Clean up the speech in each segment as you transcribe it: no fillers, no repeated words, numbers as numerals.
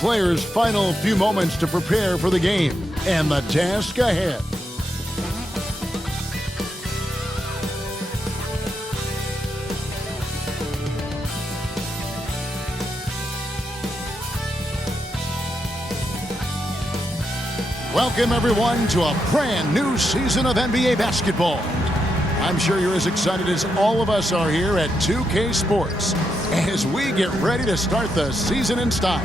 players' final few moments to prepare for the game and the task ahead. Welcome, everyone, to a brand new season of NBA basketball. I'm sure you're as excited as all of us are here at 2K Sports as we get ready to start the season in style.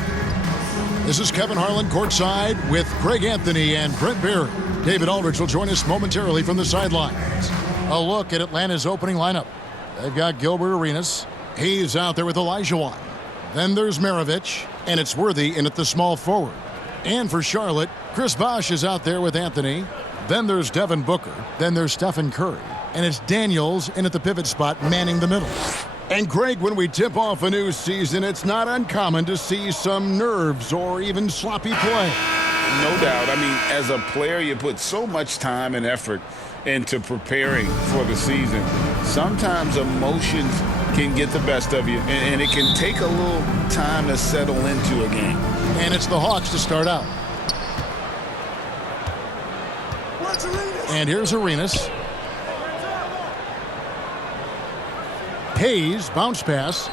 This is Kevin Harlan courtside with Greg Anthony and Brent Barry. David Aldridge will join us momentarily from the sidelines. A look at Atlanta's opening lineup. They've got Gilbert Arenas. He's out there with Olajuwon. Then there's Maravich, and it's Worthy in at the small forward. And for Charlotte, Chris Bosh is out there with Anthony. Then there's Devin Booker. Then there's Stephen Curry. And it's Daniels in at the pivot spot manning the middle. And Greg, when we tip off a new season, it's not uncommon to see some nerves or even sloppy play. No doubt. I mean, as a player, you put so much time and effort into preparing for the season. Sometimes emotions can get the best of you, and it can take a little time to settle into a game. And it's the Hawks to start out. And here's Arenas. Hayes, bounce pass.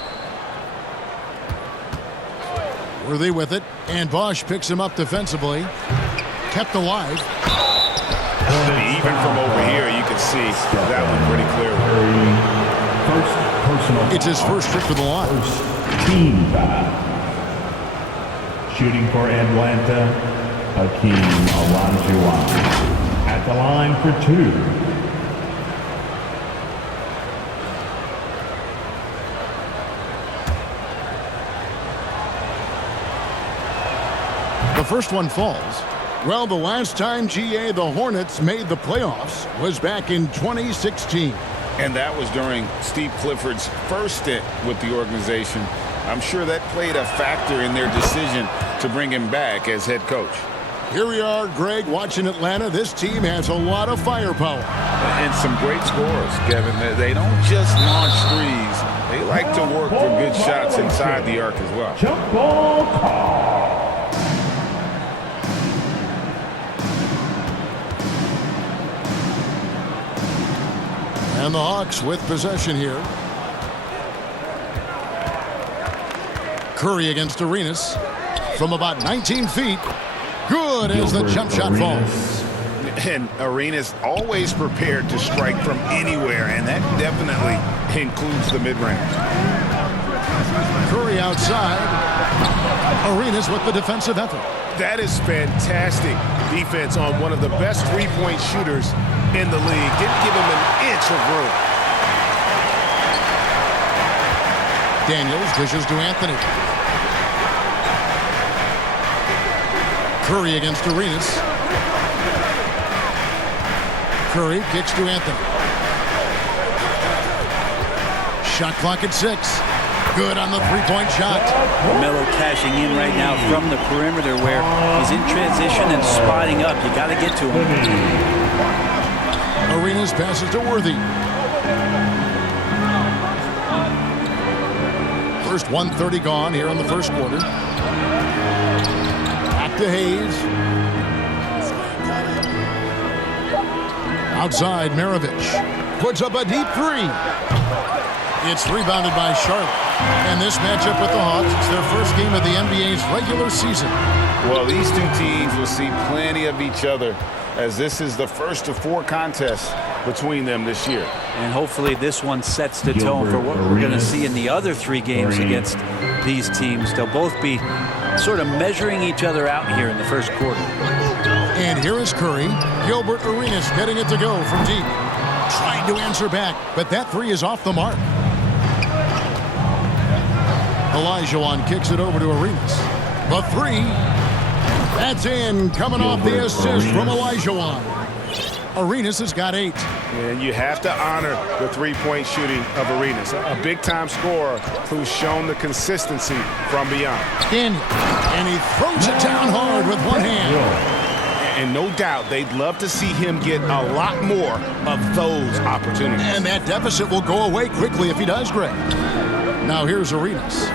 Worthy with it, and Bosh picks him up defensively. Kept alive. Even from over here, you can see that one pretty clearly. It's his first trip to the line. Team foul. Shooting for Atlanta, Hakeem Olajuwon. At the line for two. The first one falls. Well, the last time, GA, the Hornets made the playoffs was back in 2016. And that was during Steve Clifford's first stint with the organization. I'm sure that played a factor in their decision to bring him back as head coach. Here we are, Greg, watching Atlanta. This team has a lot of firepower. And some great scorers, Kevin. They don't just launch threes. They like to work for good shots inside the arc as well. Jump ball call. And the Hawks with possession here. Curry against Arenas from about 19 feet. Good as the jump shot falls. And Arenas always prepared to strike from anywhere, and that definitely includes the mid-range. Curry outside. Arenas with the defensive effort. That is fantastic defense on one of the best three-point shooters in the league. Didn't give him an inch of room. Daniels dishes to Anthony. Curry against Arenas. Curry kicks to Anthony. Shot clock at 6. Good on the three-point shot. Melo cashing in right now from the perimeter where he's in transition and spotting up. You got to get to him. Arenas passes to Worthy. First 1:30 gone here in the first quarter. Back to Hayes. Outside, Maravich puts up a deep three. It's rebounded by Charlotte. And this matchup with the Hawks is their first game of the NBA's regular season. Well, these two teams will see plenty of each other as this is the first of 4 contests between them this year. And hopefully this one sets the tone for what we're going to see in the other 3 games against these teams. They'll both be sort of measuring each other out here in the first quarter. And here is Curry. Gilbert Arenas getting it to go from deep. Trying to answer back, but that 3 is off the mark. Olajuwon kicks it over to Arenas. The 3. That's in, coming off the assist from Olajuwon. Arenas has got 8. And you have to honor the three-point shooting of Arenas, a big-time scorer who's shown the consistency from beyond. And he throws it down hard with one hand. And no doubt they'd love to see him get a lot more of those opportunities. And that deficit will go away quickly if he does, Greg. Now here's Arenas.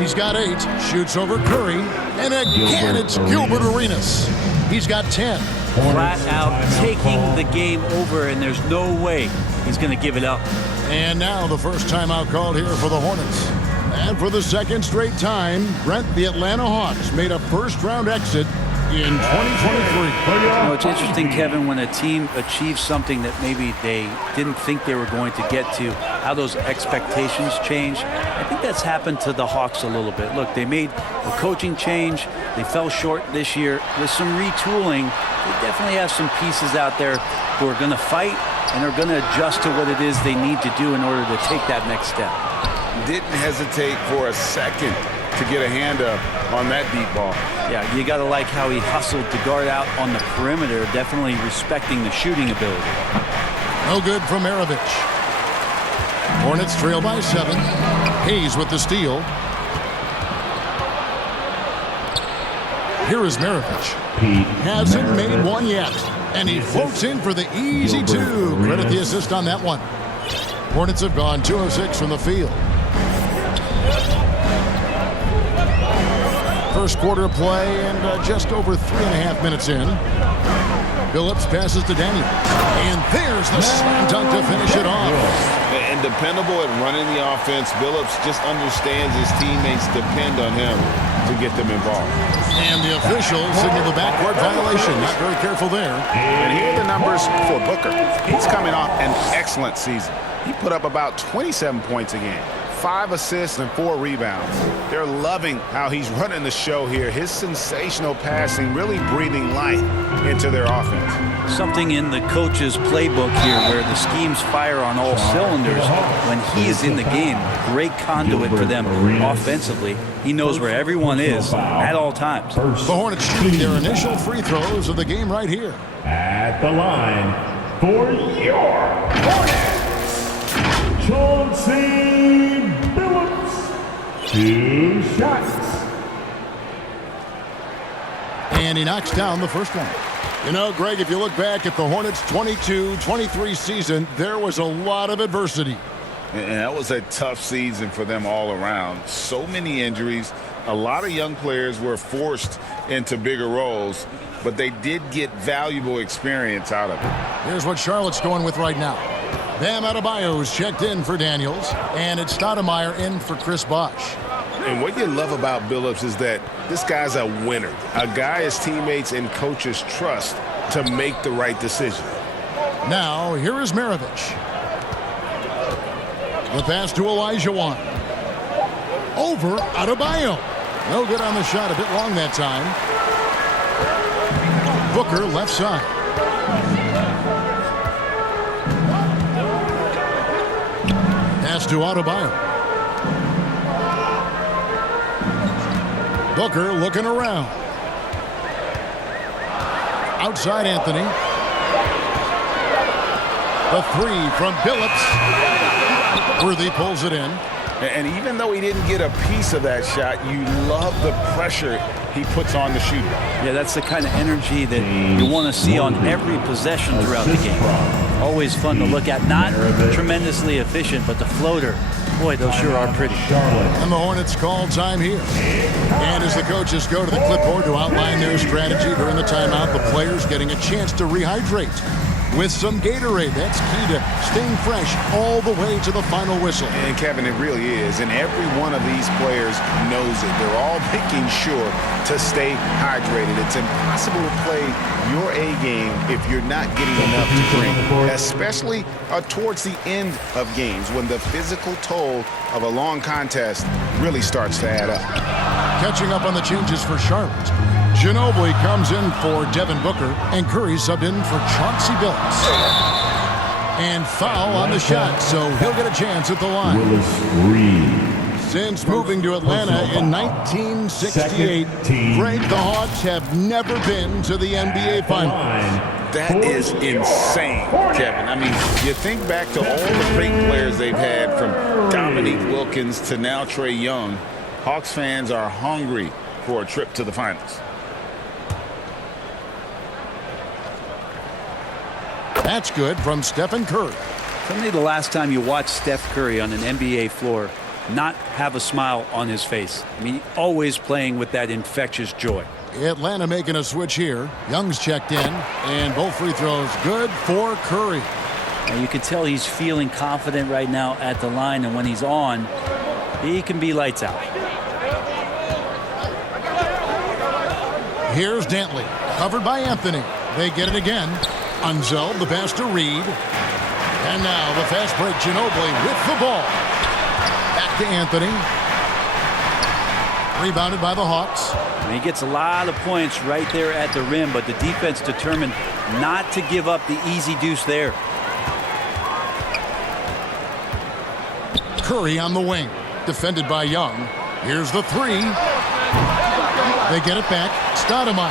He's got 8, shoots over Curry, and again it's Gilbert Arenas. He's got 10. Flat out taking the game over, and there's no way he's going to give it up. And now the first timeout called here for the Hornets. And for the second straight time, Brent, the Atlanta Hawks made a first-round exit in 2023. It's interesting, Kevin, when a team achieves something that maybe they didn't think they were going to get to, how those expectations change. I think that's happened to the Hawks a little bit. Look, they made a coaching change. They fell short this year. With some retooling, they definitely have some pieces out there who are going to fight and are going to adjust to what it is they need to do in order to take that next step. Didn't hesitate for a second to get a hand up on that deep ball. Yeah, you got to like how he hustled to guard out on the perimeter, definitely respecting the shooting ability. No good from Maravich. Hornets trail by 7. Hayes with the steal. Here is Maravich. Hasn't made one yet, and he floats in for the easy 2. Credit the assist on that one. Hornets have gone 2 of 6 from the field. First quarter play and just over 3.5 minutes in. Billups passes to Daniels. And there's the slam dunk to finish it off. And dependable at running the offense. Billups just understands his teammates depend on him to get them involved. And the officials signal the backcourt violation. Not very careful there. And here are the numbers for Booker. He's coming off an excellent season. He put up about 27 points a game, 5 assists and 4 rebounds. They're loving how he's running the show here. His sensational passing really breathing life into their offense. Something in the coach's playbook here where the schemes fire on all cylinders when he is in the game. Great conduit for them offensively. He knows where everyone is at all times. The Hornets shooting their initial free throws of the game right here. At the line for your Hornets, Chauncey Billups. 2 shots. And he knocks down the first one. You know, Greg, if you look back at the Hornets' 22-23 season, there was a lot of adversity. And that was a tough season for them all around. So many injuries. A lot of young players were forced into bigger roles, but they did get valuable experience out of it. Here's what Charlotte's going with right now. Bam Adebayo's checked in for Daniels, and it's Stoudemire in for Chris Bosh. And what you love about Billups is that this guy's a winner, a guy his teammates and coaches trust to make the right decision. Now, here is Maravich. The pass to Olajuwon. Over Adebayo. No good on the shot, a bit long that time. Booker left side. Pass to Adebayo. Booker looking around. Outside Anthony. The 3 from Billups. Worthy pulls it in. And even though he didn't get a piece of that shot, you love the pressure he puts on the shooter. Yeah, that's the kind of energy that you want to see on every possession throughout the game. Always fun to look at. Not tremendously efficient, but the floater, boy, those sure are pretty. And the Hornets call time here. And as the coaches go to the clipboard to outline their strategy during the timeout, the players getting a chance to rehydrate with some Gatorade. That's key to staying fresh all the way to the final whistle. And Kevin, it really is. And every one of these players knows it. They're all making sure to stay hydrated. It's impossible to play your A game if you're not getting enough to drink, especially towards the end of games when the physical toll of a long contest really starts to add up. Catching up on the changes for Charlotte. Ginobili comes in for Devin Booker, and Curry subbed in for Chauncey Billups. And foul on the shot, so he'll get a chance at the line. Willis Reed. Since moving to Atlanta in 1968, Greg, the Hawks have never been to the NBA Finals. That is insane, Kevin. I mean, you think back to all the great players they've had, from Dominique Wilkins to now Trae Young. Hawks fans are hungry for a trip to the finals. That's good from Stephen Curry. For me, the last time you watched Steph Curry on an NBA floor, not have a smile on his face. I mean, always playing with that infectious joy. Atlanta making a switch here. Young's checked in, and both free throws good for Curry. And you can tell he's feeling confident right now at the line, and when he's on, he can be lights out. Here's Dantley, covered by Anthony. They get it again. Unseld, the pass to Reed. And now the fast break, Ginobili with the ball. Back to Anthony. Rebounded by the Hawks. And he gets a lot of points right there at the rim, but the defense determined not to give up the easy deuce there. Curry on the wing, defended by Young. Here's the three. They get it back. Stoudemire.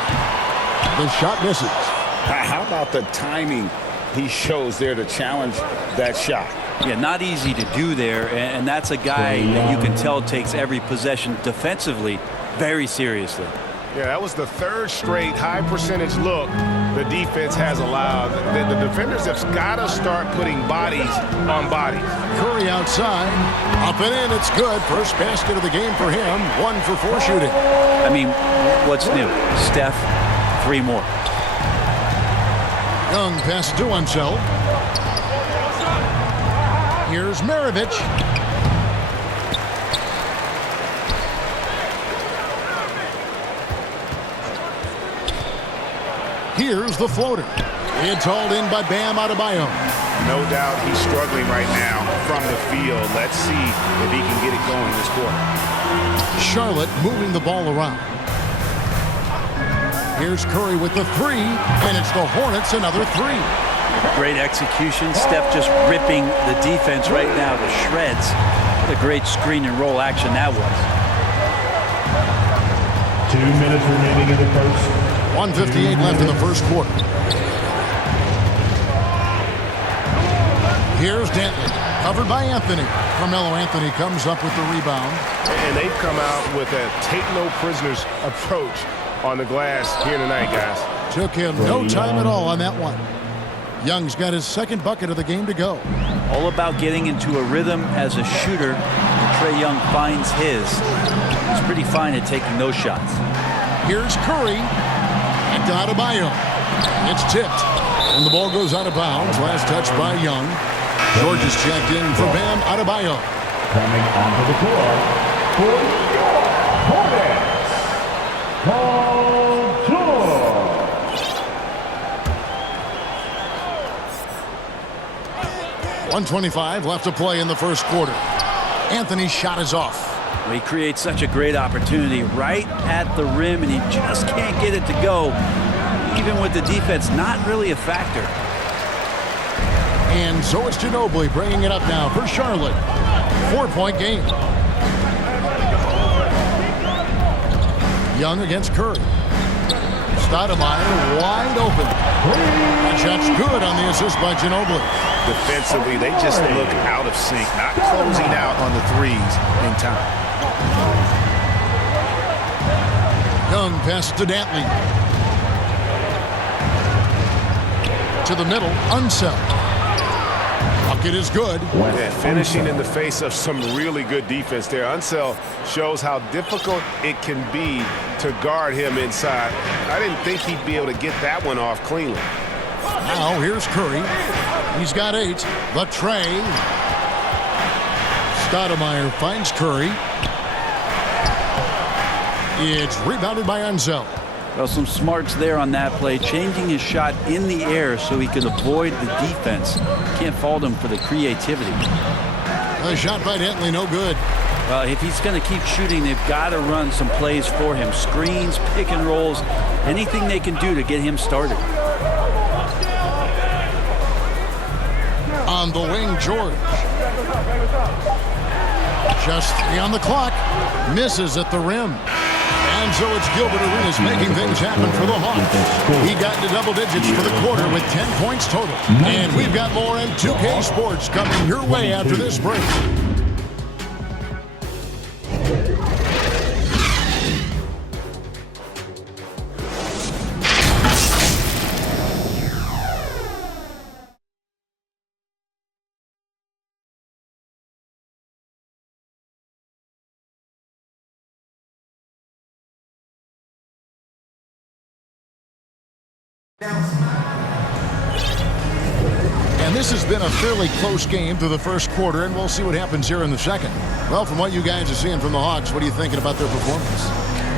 The shot misses. How about the timing he shows there to challenge that shot? Yeah, not easy to do there, and that's a guy that you can tell takes every possession defensively very seriously. Yeah, that was the third straight high percentage look the defense has allowed. The defenders have got to start putting bodies on bodies. Curry outside. Up and in. It's good. First basket of the game for him. 1 for 4 shooting. I mean, what's new? Steph, 3 more. Young pass to Unseld. Here's Maravich. Here's the floater. It's hauled in by Bam Adebayo. No doubt he's struggling right now from the field. Let's see if he can get it going this quarter. Charlotte moving the ball around. Here's Curry with the three, and it's the Hornets another three. Great execution. Steph just ripping the defense right now to shreds. What a great screen and roll action that was. 2 minutes remaining in the first. 1:58 left in the first quarter. Here's Dantley, covered by Anthony. Carmelo Anthony comes up with the rebound. And they've come out with a take-no-prisoners approach on the glass here tonight, guys. Took him no time at all on that one. Young's got his second bucket of the game to go. All about getting into a rhythm as a shooter. Trae Young finds his. He's pretty fine at taking those shots. Here's Curry. And to Adebayo. It's tipped. And the ball goes out of bounds. Last touch by Young. George is checked in for Bam Adebayo. Coming onto the court for Hornets, Paul George. 1:25 left to play in the first quarter. Anthony's shot is off. Well, he creates such a great opportunity right at the rim, and he just can't get it to go. Even with the defense not really a factor. And so it's Ginobili bringing it up now for Charlotte. 4-point game. Young against Curry. Stoudemire wide open. That shot's good on the assist by Ginobili. Defensively, they just look out of sync, not closing out on the threes in time. Young pass to Dantley. To the middle, Unseld. Bucket is good. Yeah, finishing in the face of some really good defense there. Unseld shows how difficult it can be to guard him inside. I didn't think he'd be able to get that one off cleanly. Now here's Curry. He's got 8. The tray. Stoudemire finds Curry. It's rebounded by Unseld. Well, some smarts there on that play, changing his shot in the air so he could avoid the defense. Can't fault him for the creativity. A shot by Dantley, no good. Well, if he's going to keep shooting, they've got to run some plays for him. Screens, pick and rolls, anything they can do to get him started. On the wing, George. Just 3 on the clock. Misses at the rim. And so it's Gilbert Arenas making things happen for the Hawks. He got into double digits for the quarter with 10 points total. And we've got more in 2K Sports coming your way after this break. And this has been a fairly close game through the first quarter, and we'll see what happens here in the second. Well, from what you guys are seeing from the Hawks, what are you thinking about their performance?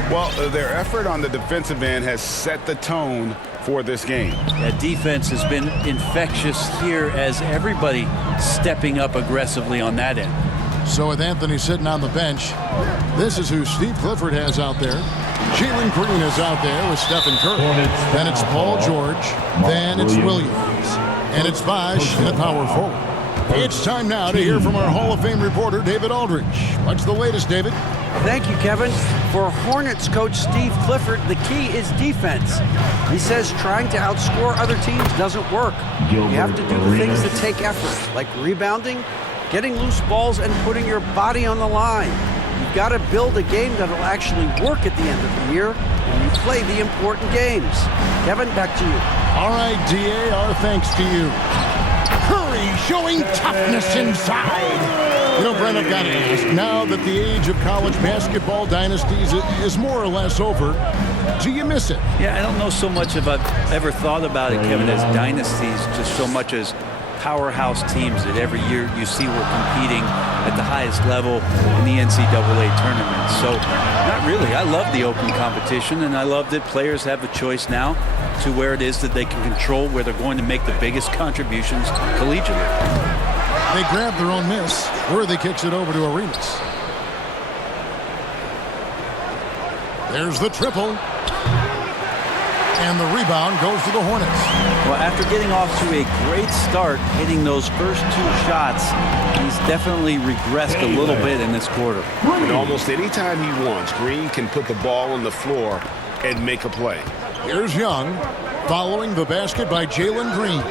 Well, their effort on the defensive end has set the tone for this game. That defense has been infectious here as everybody stepping up aggressively on that end. So with Anthony sitting on the bench, this is who Steve Clifford has out there. Jalen Green is out there with Stephen Curry. Then it's Paul George. Then it's Williams. And it's Bosh in the power forward. It's time now to hear from our Hall of Fame reporter, David Aldridge. What's the latest, David? Thank you, Kevin. For Hornets coach Steve Clifford, the key is defense. He says trying to outscore other teams doesn't work. You have to do the things that take effort, like rebounding, getting loose balls, and putting your body on the line. You've got to build a game that'll actually work at the end of the year when you play the important games. Kevin, back to you. All right, DA, our thanks to you. Curry showing toughness inside. You know, Brent, I've got to ask, now that the age of college basketball dynasties is more or less over, do you miss it? Yeah, I don't know so much if I've ever thought about it, Kevin, as dynasties, just so much as powerhouse teams that every year you see we're competing at the highest level in the NCAA tournament. So, not really. I love the open competition, and I love that players have a choice now to where it is that they can control where they're going to make the biggest contributions collegiately. They grab their own miss. Worthy kicks it over to Arenas. There's the triple. And the rebound goes to the Hornets. Well, after getting off to a great start, hitting those first two shots, he's definitely regressed a little bit in this quarter. And almost any time he wants, Green can put the ball on the floor and make a play. Here's Young, following the basket by Jalen Green.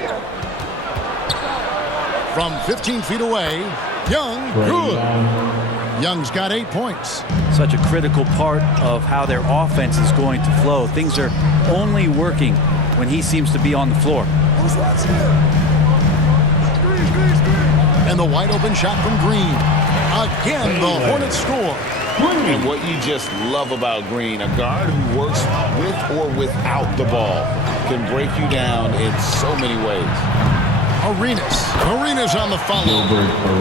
From 15 feet away, Young, good. Young's got 8 points. Such a critical part of how their offense is going to flow. Things are only working when he seems to be on the floor. And the wide open shot from Green. Again, the Hornets score. And what you just love about Green, a guard who works with or without the ball, can break you down in so many ways. Arenas on the follow.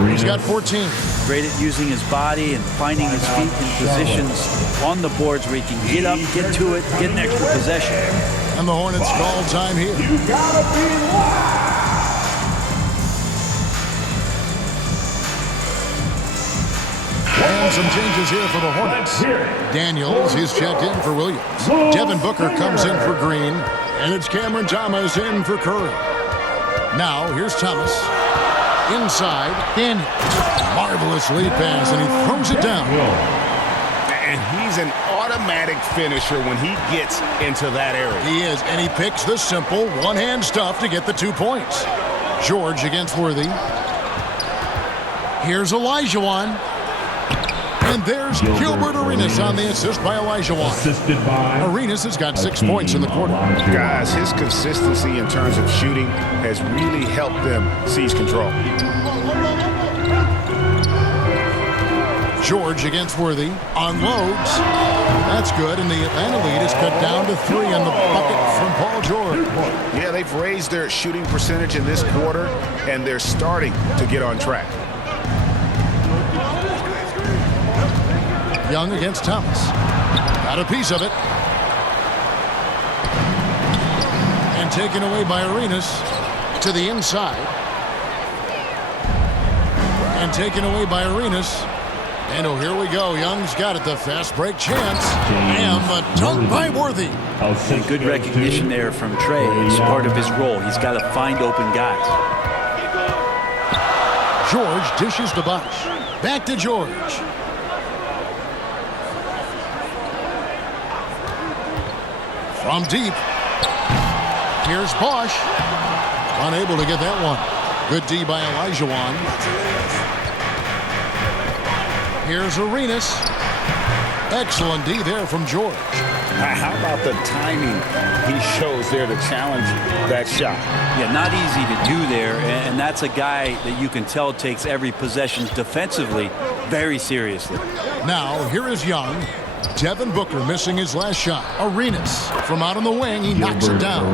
He's got 14. Great at using his body and finding his feet in positions on the boards where he can get up, get to it, get an extra possession. And the Hornets call time here. And some changes here for the Hornets. Daniels is checked in for Williams. Devin Booker comes in for Green. And it's Cameron Thomas in for Curry. Now, here's Thomas. Inside, Daniels. Marvelous lead pass, and he throws it down. And he's an automatic finisher when he gets into that area. He is, and he picks the simple one-hand stuff to get the 2 points. George against Worthy. Here's Olajuwon. And there's Gilbert Arenas on the assist by Olajuwon. Assisted by Arenas has got 6 points in the quarter. Guys, his consistency in terms of shooting has really helped them seize control. George against Worthy. Unloads. That's good, and the Atlanta lead is cut down to 3 on the bucket from Paul George. Yeah, they've raised their shooting percentage in this quarter, and they're starting to get on track. Young against Thomas. Got a piece of it. And taken away by Arenas to the inside. And taken away by Arenas. And oh, here we go. Young's got it. The fast break chance. And the dunk by Worthy. And good recognition there from Trey. It's part of his role. He's got to find open guys. George dishes to Bosh. Back to George. From deep. Here's Bosh. Unable to get that one. Good D by Olajuwon. Here's Arenas. Excellent D there from George. How about the timing he shows there to challenge that shot? Yeah, not easy to do there, and that's a guy that you can tell takes every possession defensively very seriously. Now, here is Young. Devin Booker missing his last shot. Arenas from out on the wing. He knocks it down.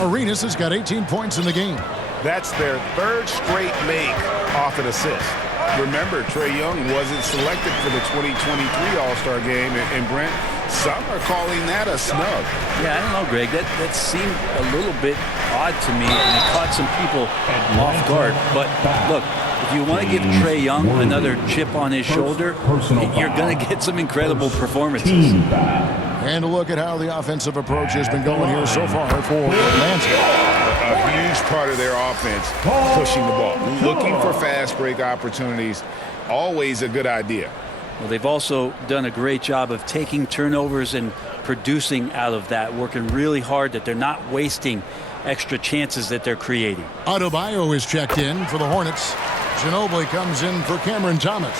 Arenas has got 18 points in the game. That's their third straight make off an assist. Remember, Trae Young wasn't selected for the 2023 All-Star game. And Brent, some are calling that a snub. Yeah, I don't know, Greg. That seemed a little bit odd to me, and it caught some people off guard. But look, if you want to give Trae Young another chip on his shoulder, you're going to get some incredible performances. And a look at how the offensive approach has been going here so far for Atlanta. A huge part of their offense, pushing the ball. Looking for fast break opportunities, always a good idea. Well, they've also done a great job of taking turnovers and producing out of that, working really hard that they're not wasting extra chances that they're creating. Adebayo is checked in for the Hornets. Ginobili comes in for Cameron Thomas.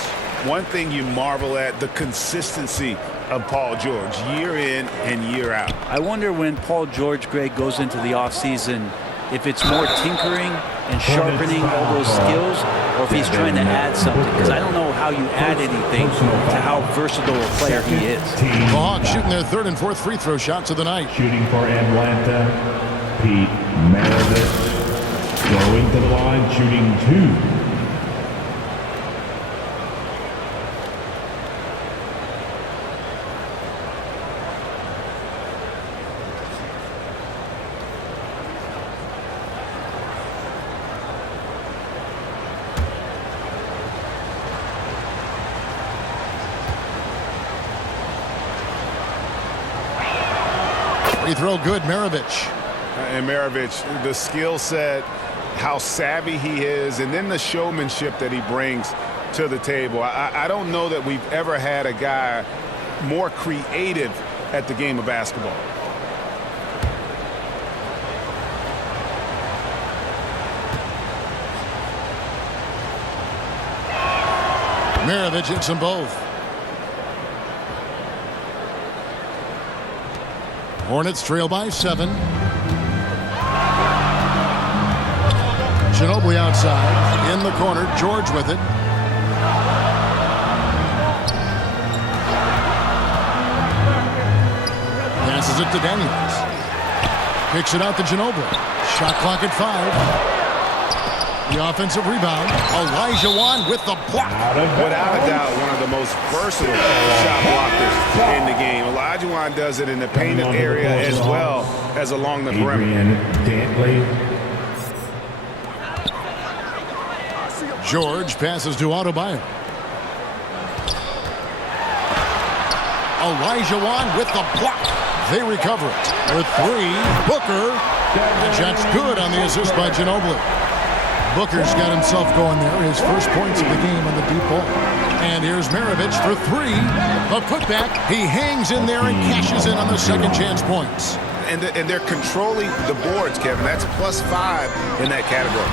One thing you marvel at, the consistency of Paul George, year in and year out. I wonder when Paul George, Greg, goes into the offseason, if it's more tinkering and sharpening all those skills, or if he's trying to add something. Because I don't know how you add anything to how versatile a player he is. The Hawks shooting their third and fourth free throw shots of the night. Shooting for Atlanta, Pete Maravich. Going to the line, shooting 2. Free throw good, Maravich. And Maravich, the skill set, how savvy he is, and then the showmanship that he brings to the table. I don't know that we've ever had a guy more creative at the game of basketball. Maravich hits them both. Hornets trail by 7. Ginobili outside. In the corner. George with it. Passes it to Daniels. Picks it out to Ginobili. Shot clock at 5. The offensive rebound. Elijah Wan with the block. Without a doubt, one of the most versatile shot blockers in the game. Elijah Wan does it in the painted area as well as along the perimeter. George passes to Adebayo. Elijah Wan with the block. They recover it. For 3, Booker. The shot's good on the assist by Ginobili. Booker's got himself going there. His first points of the game on the deep ball. And here's Maravich for 3. A putback. He hangs in there and cashes in on the second chance points. And they're controlling the boards, Kevin. That's +5 in that category.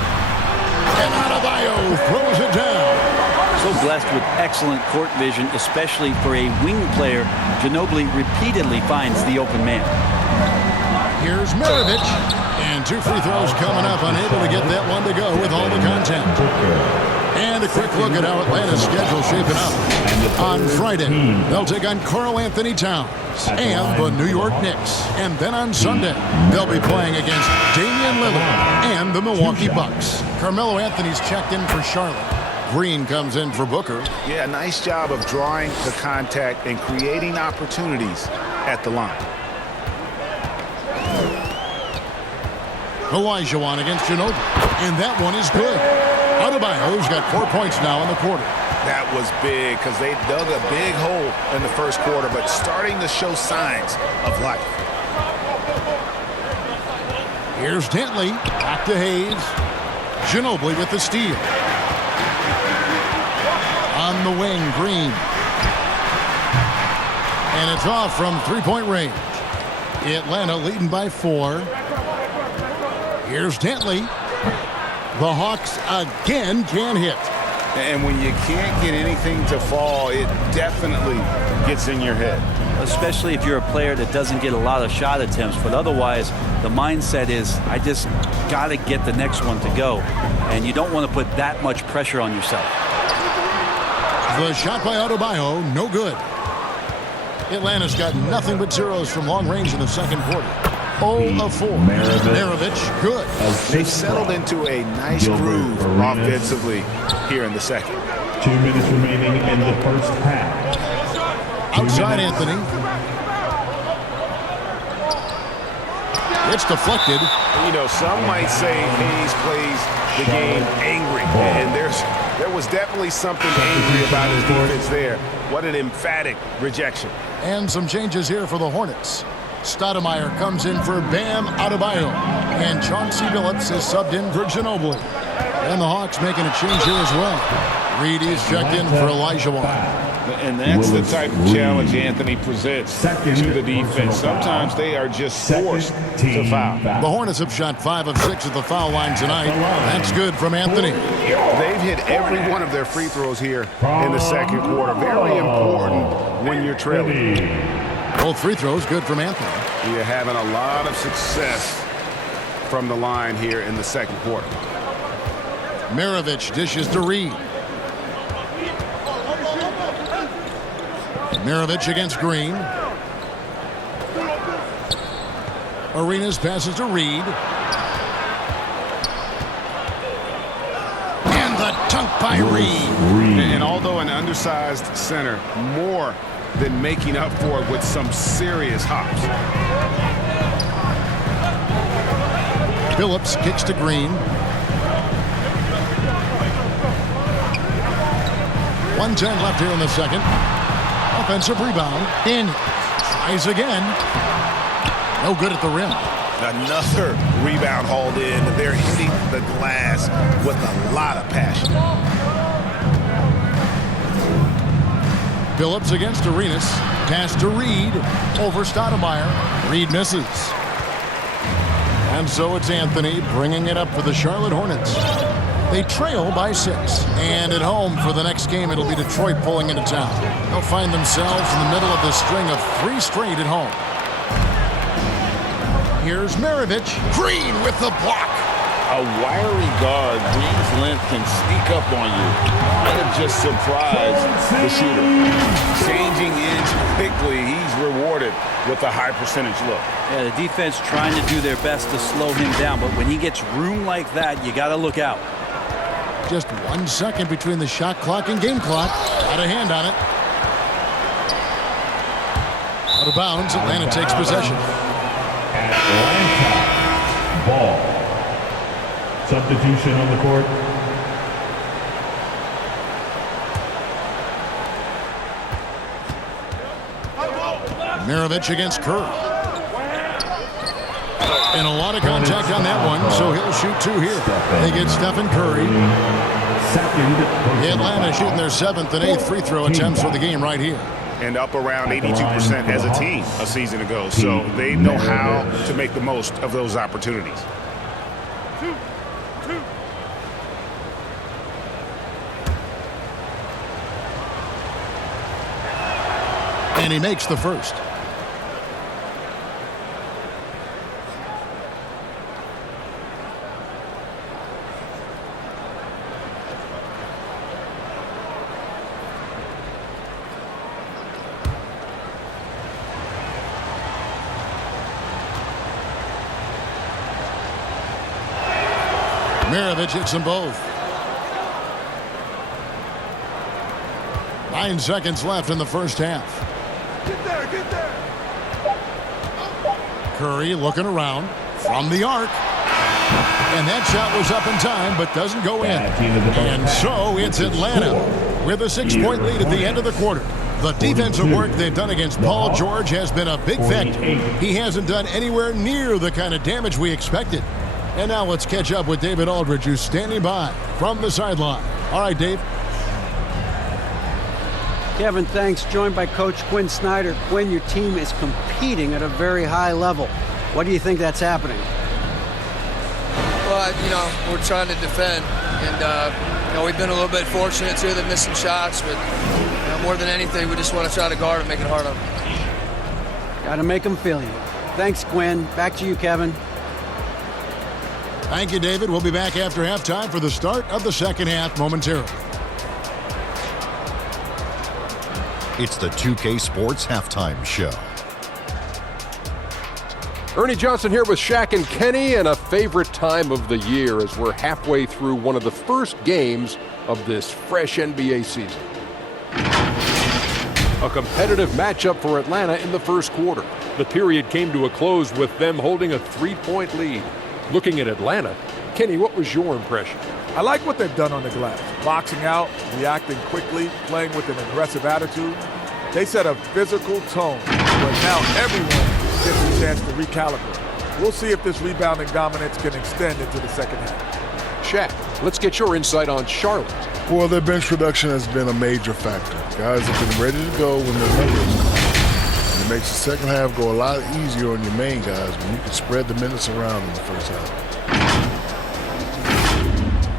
And Adebayo throws it down. So blessed with excellent court vision, especially for a wing player. Ginobili repeatedly finds the open man. Here's Maravich. And 2 free throws coming up, unable to get that one to go with all the content. And a quick look at how Atlanta's schedule shaping up. On Friday, they'll take on Karl Anthony Towns and the New York Knicks. And then on Sunday, they'll be playing against Damian Lillard and the Milwaukee Bucks. Carmelo Anthony's checked in for Charlotte. Green comes in for Booker. Yeah, nice job of drawing the contact and creating opportunities at the line. Elijah Wan against Ginobili. And that one is good. Adebayo's got 4 points now in the quarter. That was big because they dug a big hole in the first quarter, but starting to show signs of life. Here's Dantley. Back to Hayes. Ginobili with the steal. On the wing, Green. And it's off from three-point range. Atlanta leading by 4. Here's Dantley. The Hawks again can't hit. And when you can't get anything to fall, it definitely gets in your head. Especially if you're a player that doesn't get a lot of shot attempts. But otherwise, the mindset is, I just got to get the next one to go. And you don't want to put that much pressure on yourself. The shot by Adebayo, no good. Atlanta's got nothing but zeros from long range in the second quarter. 0 of 4. Maravich, good. They've settled into a nice groove offensively here in the second. 2 minutes remaining in the first half. Outside Anthony. It's deflected. You know, some might say Hayes plays the game angry, and there was definitely something angry about his defense there. What an emphatic rejection. And some changes here for the Hornets. Stoudemire comes in for Bam Adebayo. And Chauncey Billups is subbed in for Ginobili. And the Hawks making a change here as well. Reed is checked in for Elijah Wan. And that's the type of challenge Anthony presents to the defense. Sometimes they are just forced to foul. The Hornets have shot 5 of 6 at the foul line tonight. That's good from Anthony. They've hit every one of their free throws here in the second quarter. Very important when you're trailing. Both free throws good from Anthony. You're having a lot of success from the line here in the second quarter. Maravich dishes to Reed. Maravich against Green. Arenas passes to Reed. And the dunk by Reed. And although an undersized center, more than making up for it with some serious hops. Billups kicks to Green. 1:10 left here in the second. Offensive rebound. In. Tries again. No good at the rim. Another rebound hauled in. They're hitting the glass with a lot of passion. Billups against Arenas. Pass to Reed. Over Stoudemire. Reed misses. And so it's Anthony bringing it up for the Charlotte Hornets. They trail by 6. And at home for the next game, it'll be Detroit pulling into town. They'll find themselves in the middle of this string of 3 straight at home. Here's Maravich. Green with the block. A wiry guard, Green's length can sneak up on you. Might have just surprised the shooter. Changing ends quickly, he's rewarded with a high percentage look. Yeah, the defense trying to do their best to slow him down, but when he gets room like that, you got to look out. Just 1 second between the shot clock and game clock. Got a hand on it. Out of bounds, Atlanta takes possession. Atlanta ball. Substitution on the court. Maravich against Curry. And a lot of contact on that one, so he'll shoot 2 here. They get Stephen Curry. Atlanta shooting their 7th and 8th free throw attempts for the game right here. And up around 82% as a team a season ago. So they know how to make the most of those opportunities. And he makes the first. Maravich hits them both. 9 seconds left in the first half. Get there. Curry looking around from the arc. And that shot was up in time, but doesn't go in. And so it's Atlanta with a 6-point lead at the end of the quarter. The defensive work they've done against Paul George has been a big factor. He hasn't done anywhere near the kind of damage we expected. And now let's catch up with David Aldridge, who's standing by from the sideline. All right, Dave. Kevin, thanks. Joined by Coach Quinn Snyder. Quinn, your team is competing at a very high level. What do you think that's happening? Well, we're trying to defend. And, we've been a little bit fortunate, too, that missed some shots. But, more than anything, we just want to try to guard and make it hard on them. Got to make them feel you. Thanks, Quinn. Back to you, Kevin. Thank you, David. We'll be back after halftime for the start of the second half momentarily. It's the 2K Sports Halftime Show. Ernie Johnson here with Shaq and Kenny, and a favorite time of the year as we're halfway through one of the first games of this fresh NBA season. A competitive matchup for Atlanta in the first quarter. The period came to a close with them holding a 3-point lead. Looking at Atlanta, Kenny, what was your impression? I like what they've done on the glass. Boxing out, reacting quickly, playing with an aggressive attitude. They set a physical tone, but now everyone gets a chance to recalibrate. We'll see if this rebounding dominance can extend into the second half. Shaq, let's get your insight on Charlotte. Well, their bench production has been a major factor. Guys have been ready to go when their numbers come. It makes the second half go a lot easier on your main guys when you can spread the minutes around in the first half.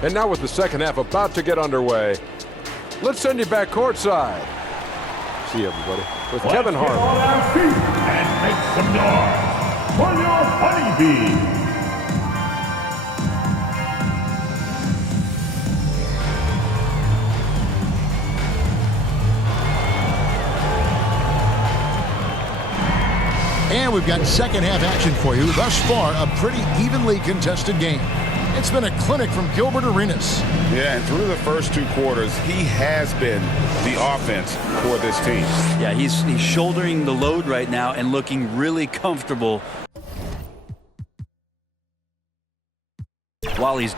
And now with the second half about to get underway, let's send you back courtside. See you, everybody, with Kevin Harlan. On our feet and make some noise for your Honeybee. And we've got second half action for you. Thus far, a pretty evenly contested game. It's been a clinic from Gilbert Arenas. Yeah, and through the first 2 quarters, he has been the offense for this team. Yeah, he's shouldering the load right now and looking really comfortable while he's